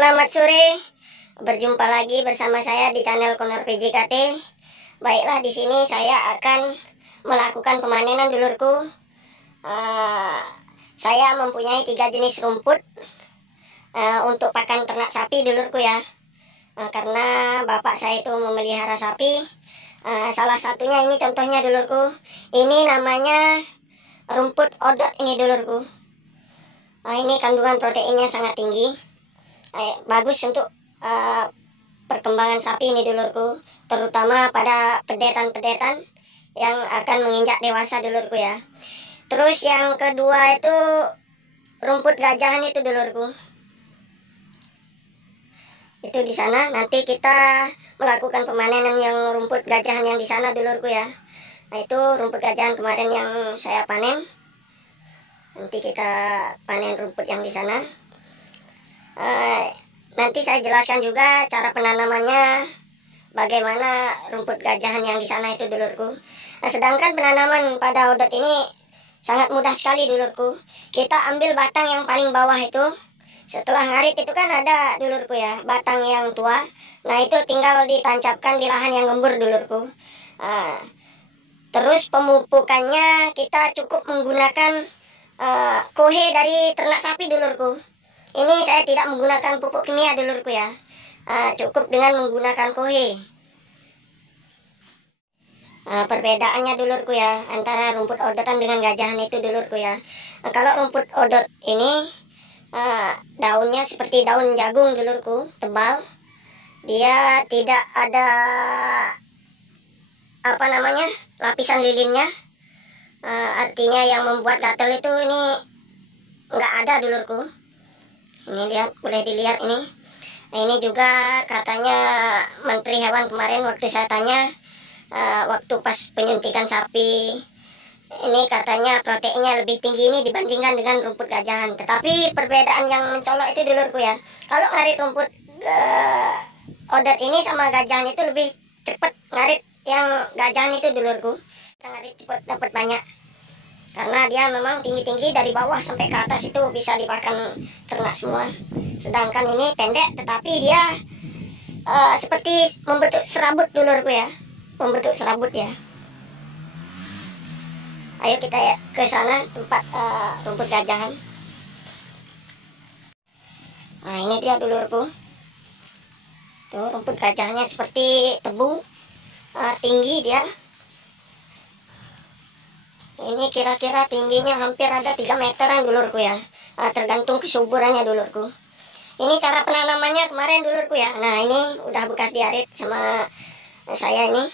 selamat sore. Berjumpa lagi bersama saya di channel Konar PJKT. Baiklah, di sini saya akan melakukan pemanenan dulurku. Saya mempunyai 3 jenis rumput untuk pakan ternak sapi dulurku ya. Karena bapak saya itu memelihara sapi. Salah satunya ini contohnya dulurku. Ini namanya rumput odot ini dulurku. Ini kandungan proteinnya sangat tinggi. Bagus untuk perkembangan sapi ini dulurku, terutama pada pedetan-pedetan yang akan menginjak dewasa dulurku ya. Terus yang kedua itu rumput gajahan itu dulurku. Itu di sana nanti kita melakukan pemanenan yang rumput gajahan yang di sana dulurku ya. Nah, itu rumput gajahan kemarin yang saya panen. Nanti kita panen rumput yang di sana. Nanti saya jelaskan juga cara penanamannya, bagaimana rumput gajahan yang di sana itu dulurku. Sedangkan penanaman pada odot ini sangat mudah sekali dulurku. Kita ambil batang yang paling bawah itu. Setelah ngarit itu kan ada dulurku ya, batang yang tua. Nah itu tinggal ditancapkan di lahan yang gembur dulurku. Terus pemupukannya kita cukup menggunakan kohe dari ternak sapi dulurku. Ini saya tidak menggunakan pupuk kimia dulurku ya. Cukup dengan menggunakan kohe. Perbedaannya dulurku ya antara rumput odotan dengan gajahan itu dulurku ya. Kalau rumput odot ini daunnya seperti daun jagung dulurku, tebal. Dia tidak ada lapisan lilinnya. Artinya yang membuat gatal itu ini nggak ada dulurku. Ini lihat, boleh dilihat ini. Ini juga katanya Menteri Hewan kemarin waktu saya tanya, waktu pas penyuntikan sapi, ini katanya proteinnya lebih tinggi ini dibandingkan dengan rumput gajahan. Tetapi perbedaan yang mencolok itu dulurku ya. Kalau ngarit rumput odot ini sama gajahan itu lebih cepat ngarit yang gajahan itu dulurku. Kita ngarit cepat dapat banyak. Karena dia memang tinggi-tinggi dari bawah sampai ke atas itu bisa dipakan ternak semua. Sedangkan ini pendek tetapi dia seperti membentuk serabut dulurku ya. Membentuk serabut ya. Ayo kita ya ke sana tempat rumput gajahan. Nah ini dia dulurku. Tuh rumput gajahannya seperti tebu. Tinggi dia. Ini kira-kira tingginya hampir ada 3 meteran dulurku ya. Tergantung kesuburannya dulurku. Ini cara penanamannya kemarin dulurku ya. Nah ini udah bekas diarit sama saya ini.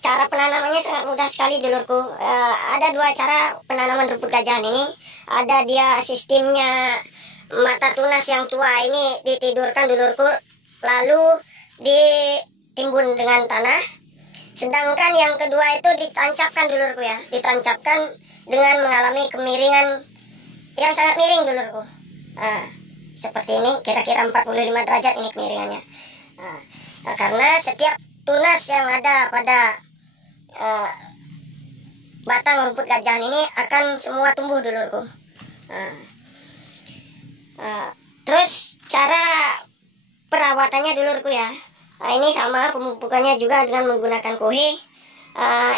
Cara penanamannya sangat mudah sekali dulurku. Ada 2 cara penanaman rumput gajahan ini. Ada dia sistemnya mata tunas yang tua ini ditidurkan dulurku. Lalu ditimbun dengan tanah. Sedangkan yang kedua itu ditancapkan dulurku ya. Ditancapkan dengan mengalami kemiringan yang sangat miring dulurku. Seperti ini, kira-kira 45 derajat ini kemiringannya. Karena setiap tunas yang ada pada batang rumput gajahan ini akan semua tumbuh dulurku. Terus cara perawatannya dulurku ya. Ini sama pemupukannya juga dengan menggunakan kohe.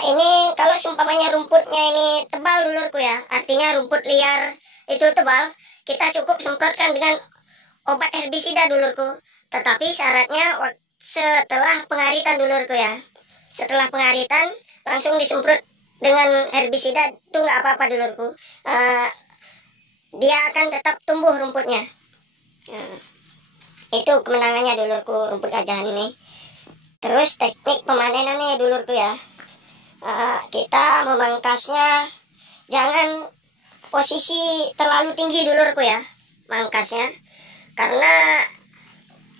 Ini kalau seumpamanya rumputnya ini tebal dulurku ya, artinya rumput liar itu tebal, kita cukup semprotkan dengan obat herbisida dulurku. Tetapi syaratnya setelah pengaritan dulurku ya. Setelah pengaritan langsung disemprot dengan herbisida itu nggak apa-apa dulurku. Dia akan tetap tumbuh rumputnya. Itu kemenangannya dulurku rumput gajahan ini. Terus teknik pemanenannya dulurku ya. Kita memangkasnya jangan posisi terlalu tinggi dulurku ya. Mangkasnya. Karena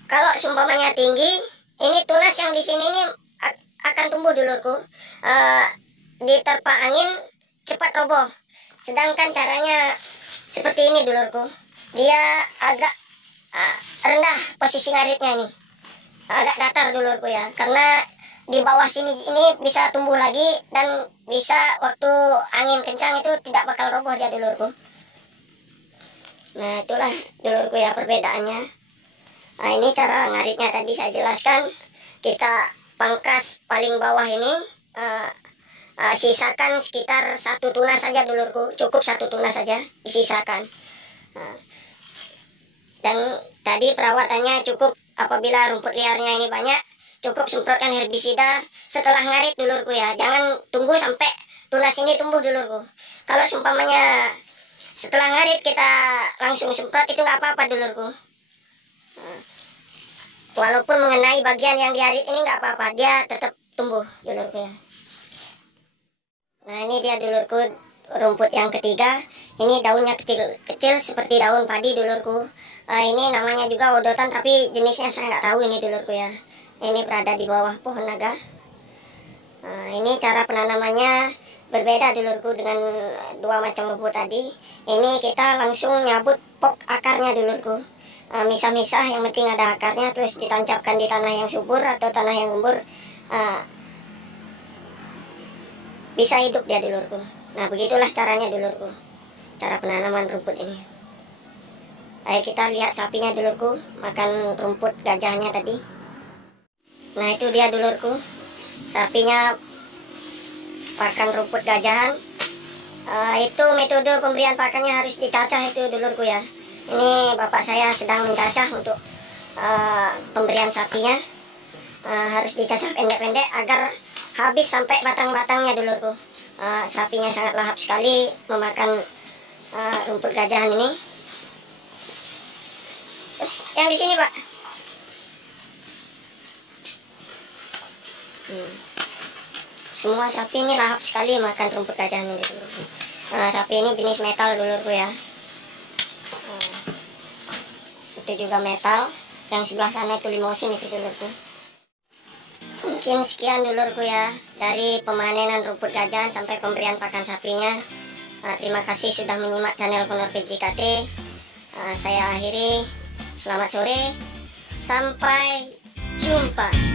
kalau seumpamanya tinggi, ini tunas yang di sini ini akan tumbuh dulurku. Diterpa angin cepat roboh. Sedangkan caranya seperti ini dulurku. Dia agak rendah posisi ngaritnya ini, agak datar dulurku ya, karena di bawah sini ini bisa tumbuh lagi dan bisa waktu angin kencang itu tidak bakal roboh dia dulurku. Nah itulah dulurku ya perbedaannya. Nah ini cara ngaritnya tadi saya jelaskan. Kita pangkas paling bawah ini, sisakan sekitar 1 tunas saja dulurku, cukup 1 tunas saja disisakan. Nah, dan tadi perawatannya cukup, apabila rumput liarnya ini banyak, cukup semprotkan herbisida setelah ngarit dulurku ya. Jangan tunggu sampai tunas ini tumbuh dulurku. Kalau seumpamanya setelah ngarit kita langsung semprot, itu nggak apa-apa dulurku. Nah, walaupun mengenai bagian yang diarit ini nggak apa-apa, dia tetap tumbuh dulurku ya. Nah ini dia dulurku rumput yang ketiga. Ini daunnya kecil-kecil seperti daun padi dulurku. Ini namanya juga odotan, tapi jenisnya saya nggak tahu ini dulurku ya. Ini berada di bawah pohon naga. Ini cara penanamannya berbeda dulurku dengan 2 macam rumput tadi. Ini kita langsung nyabut pok akarnya dulurku. Misah-misah, yang penting ada akarnya, terus ditancapkan di tanah yang subur atau tanah yang gembur. Bisa hidup dia dulurku. Nah begitulah caranya dulurku, cara penanaman rumput ini. Ayo kita lihat sapinya dulurku, makan rumput gajahnya tadi. Nah itu dia dulurku, sapinya pakan rumput gajahan. Itu metode pemberian pakannya harus dicacah itu dulurku ya. Ini bapak saya sedang mencacah untuk pemberian sapinya. Harus dicacah pendek-pendek agar habis sampai batang-batangnya dulurku. Sapinya sangat lahap sekali memakan rumput gajahan ini. Terus yang di sini pak, semua sapi ini lahap sekali makan rumput gajahan ini dulurku. Sapi ini jenis metal dulurku ya. Itu juga metal. Yang sebelah sana itu limosin itu dulurku. Mungkin sekian dulurku ya, dari pemanenan rumput gajahan sampai pemberian pakan sapinya. Terima kasih sudah menyimak channel Ponor PJKT. Saya akhiri, selamat sore, sampai jumpa.